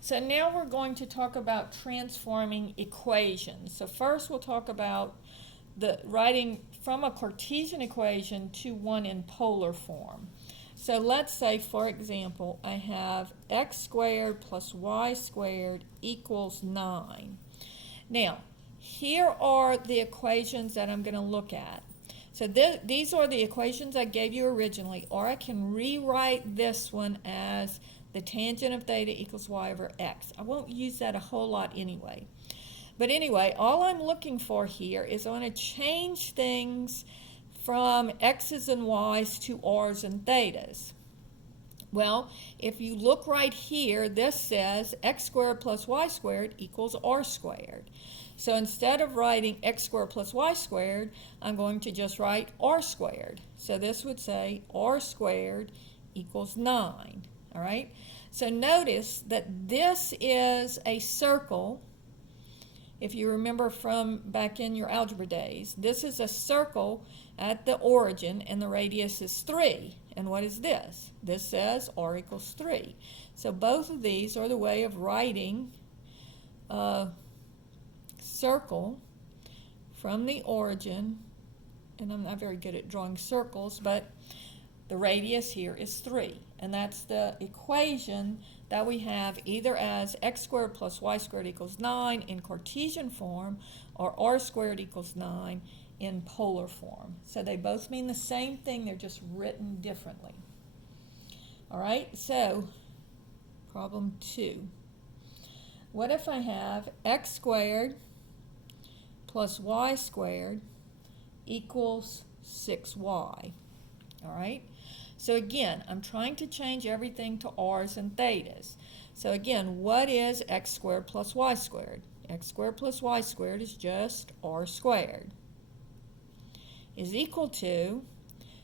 So now we're going to talk about transforming equations. So first we'll talk about the writing from a Cartesian equation to one in polar form. So let's say, for example, I have x squared plus y squared equals 9. Now, here are the equations that I'm going to look at. So these are the equations I gave you originally, or I can rewrite this one as the tangent of theta equals y over x. I won't use that a whole lot anyway. But anyway, all I'm looking for here is I want to change things from x's and y's to r's and thetas. Well, if you look right here, this says x squared plus y squared equals r squared. So instead of writing x squared plus y squared, I'm going to just write r squared. So this would say r squared equals 9. All right? So notice that this is a circle. If you remember from back in your algebra days, this is a circle at the origin and the radius is 3. And what is this? This says r equals 3. So both of these are the way of writing a circle from the origin, and I'm not very good at drawing circles, but the radius here is 3. And that's the equation that we have either as x squared plus y squared equals 9 in Cartesian form, or r squared equals 9 in polar form. So they both mean the same thing, they're just written differently. All right, so problem 2. What if I have x squared plus y squared equals 6y? All right, so again, I'm trying to change everything to r's and thetas. So again, what is x squared plus y squared? X squared plus y squared is just r squared, is equal to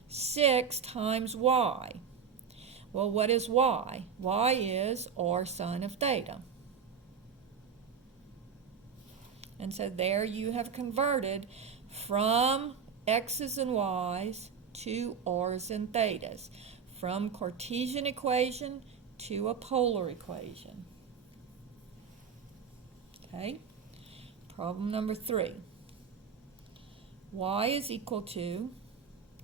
6 times y. Well, what is y? Y is r sine of theta. And so there you have converted from x's and y's to r's and thetas, from Cartesian equation to a polar equation. Okay, problem number 3. Y is equal to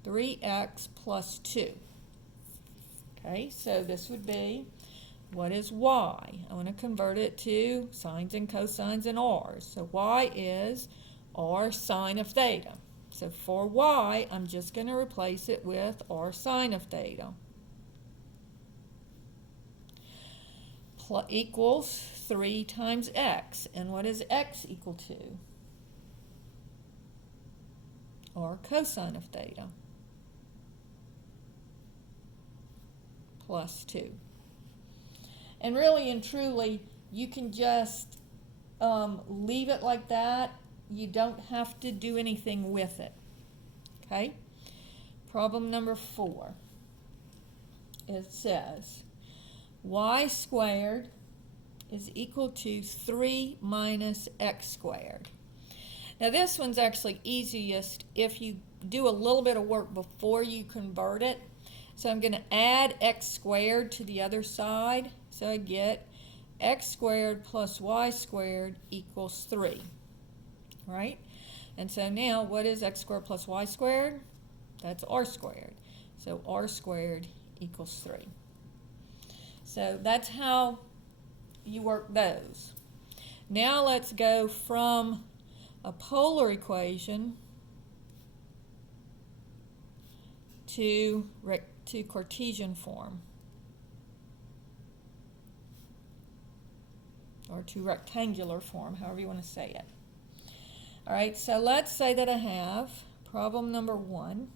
3x plus 2. Okay, so this would be, what is y? I want to convert it to sines and cosines and r's. So y is r sine of theta. So for y, I'm just going to replace it with r sine of theta. Equals 3 times x. And what is x equal to? R cosine of theta plus 2. And really and truly, you can just leave it like that. You don't have to do anything with it. Okay? Problem number 4. It says y squared is equal to 3 minus x squared. Now this one's actually easiest if you do a little bit of work before you convert it. So I'm going to add x squared to the other side. So I get x squared plus y squared equals 3. Right? And so now what is x squared plus y squared? That's r squared. So r squared equals 3. So that's how you work those. Now let's go from a polar equation to Cartesian form, or to rectangular form, however you want to say it. All right, so let's say that I have problem number 1.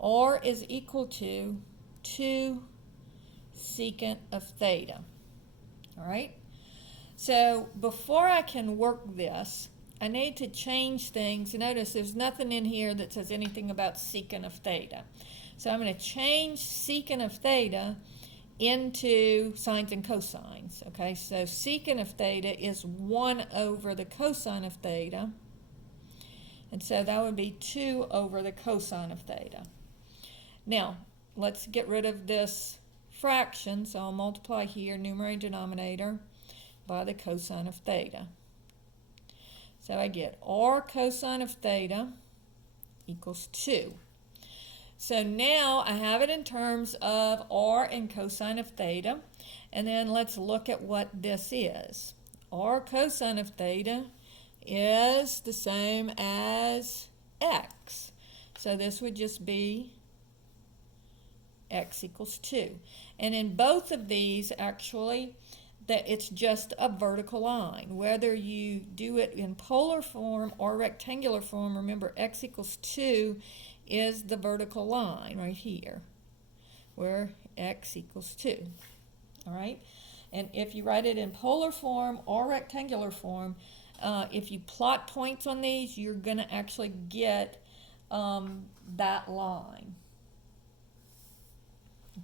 R is equal to 2 secant of theta. All right, so before I can work this, I need to change things. Notice there's nothing in here that says anything about secant of theta. So I'm going to change secant of theta into sines and cosines. Okay, so secant of theta is 1 over the cosine of theta. And so that would be 2 over the cosine of theta. Now, let's get rid of this fraction, so I'll multiply here, numerator, denominator, by the cosine of theta. So I get r cosine of theta equals 2. So now I have it in terms of r and cosine of theta, and then let's look at what this is. R cosine of theta is the same as x. So this would just be x equals 2. And in both of these, actually, that it's just a vertical line. Whether you do it in polar form or rectangular form, remember x equals 2 is the vertical line right here, where x equals 2. All right? And if you write it in polar form or rectangular form, if you plot points on these, you're going to actually get that line.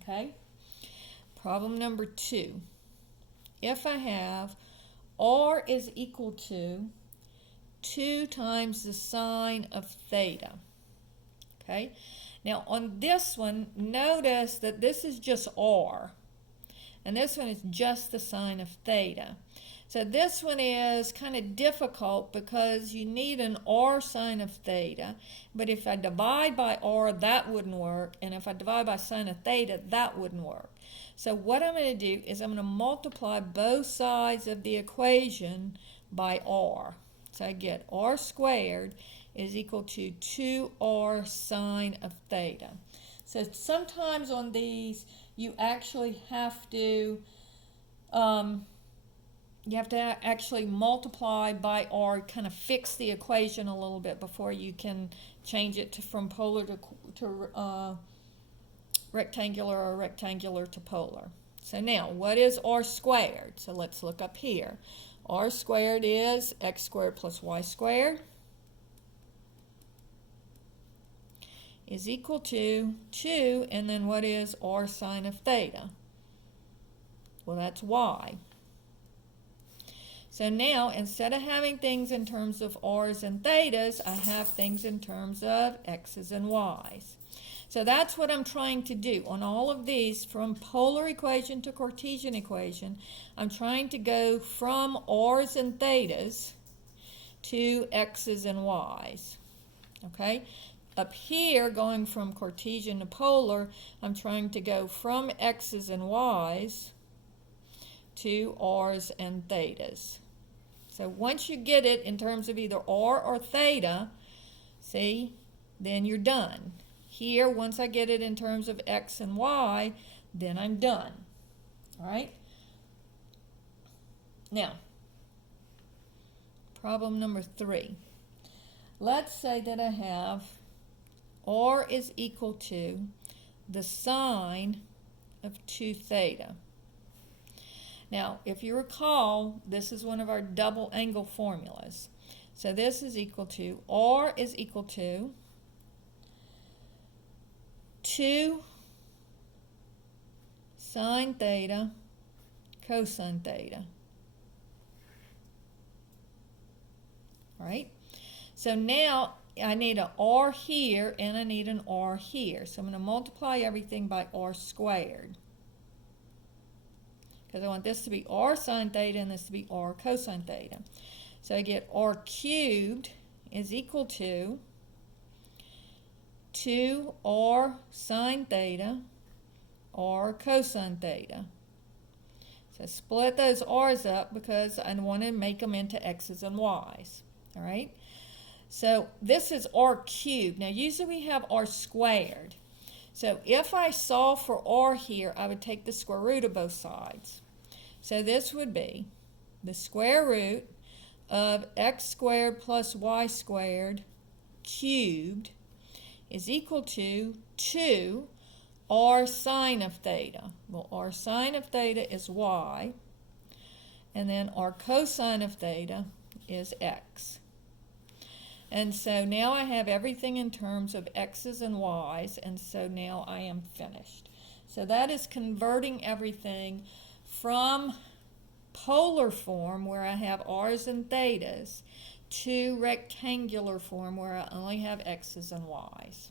Okay? Problem number 2. If I have r is equal to 2 times the sine of theta. Okay? Now on this one, notice that this is just r. And this one is just the sine of theta. So this one is kind of difficult because you need an r sine of theta. But if I divide by r, that wouldn't work. And if I divide by sine of theta, that wouldn't work. So what I'm going to do is I'm going to multiply both sides of the equation by r. So I get r squared is equal to 2r sine of theta. So sometimes on these, you actually have to actually multiply by r, kind of fix the equation a little bit before you can change it from polar to rectangular or rectangular to polar. So now, what is r squared? So let's look up here. R squared is x squared plus y squared is equal to 2, and then what is r sine of theta? Well, that's y. So now, instead of having things in terms of r's and thetas, I have things in terms of x's and y's. So that's what I'm trying to do. On all of these, from polar equation to Cartesian equation, I'm trying to go from r's and thetas to x's and y's. Okay? Up here, going from Cartesian to polar, I'm trying to go from x's and y's to r's and thetas. So once you get it in terms of either r or theta, see, then you're done. Here, once I get it in terms of x and y, then I'm done. All right? Now, problem number 3. Let's say that I have r is equal to the sine of 2 theta. Now, if you recall, this is one of our double angle formulas. So this is equal to, r is equal to 2 sine theta cosine theta. All right? So now I need an r here and I need an r here. So I'm going to multiply everything by r squared, because I want this to be r sine theta and this to be r cosine theta. So I get r cubed is equal to 2r sine theta, r cosine theta. So split those r's up because I want to make them into x's and y's. All right? So this is r cubed. Now usually we have r squared. So if I solve for r here, I would take the square root of both sides. So this would be the square root of x squared plus y squared cubed is equal to 2 r sine of theta. Well, r sine of theta is y, and then r cosine of theta is x. And so now I have everything in terms of x's and y's, and so now I am finished. So that is converting everything from polar form, where I have r's and thetas, to rectangular form, where I only have x's and y's.